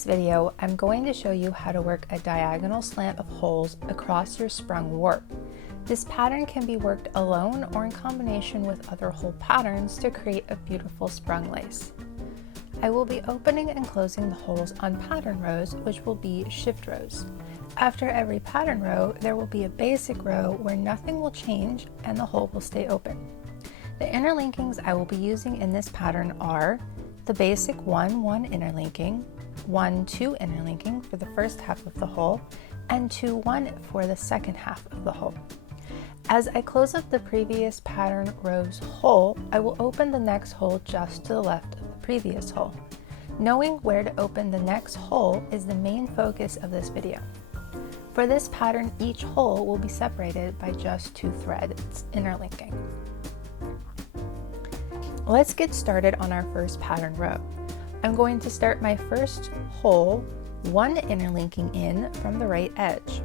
this video, I'm going to show you how to work a diagonal slant of holes across your sprung warp. This pattern can be worked alone or in combination with other hole patterns to create a beautiful sprung lace. I will be opening and closing the holes on pattern rows, which will be shift rows. After every pattern row, there will be a basic row where nothing will change and the hole will stay open. The interlinkings I will be using in this pattern are the basic 1-1 interlinking, 1-2 interlinking for the first half of the hole, and 2-1 for the second half of the hole. As I close up the previous pattern row's hole, I will open the next hole just to the left of the previous hole. Knowing where to open the next hole is the main focus of this video. For this pattern, each hole will be separated by just 2 threads interlinking. Let's get started on our first pattern row. I'm going to start my first hole 1 interlinking in from the right edge.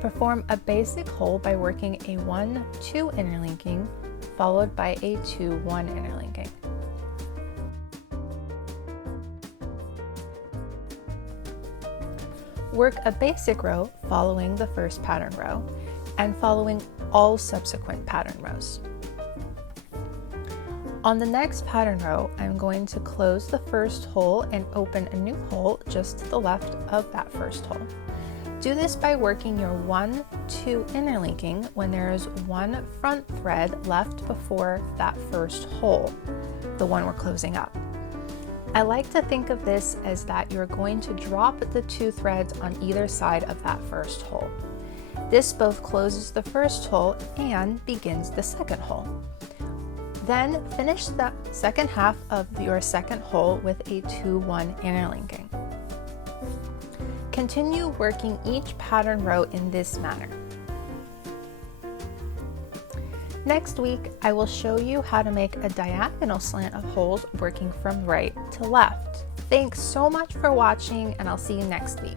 Perform a basic hole by working a 1-2 interlinking followed by a 2-1 interlinking. Work a basic row following the first pattern row and following all subsequent pattern rows. On the next pattern row, I'm going to close the first hole and open a new hole just to the left of that first hole. Do this by working your 1-2 interlinking when there is 1 front thread left before that first hole, the one we're closing up. I like to think of this as that you're going to drop the 2 threads on either side of that first hole. This both closes the first hole and begins the second hole. Then finish the second half of your second hole with a 2-1 interlinking. Continue working each pattern row in this manner. Next week, I will show you how to make a diagonal slant of holes working from right to left. Thanks so much for watching, and I'll see you next week.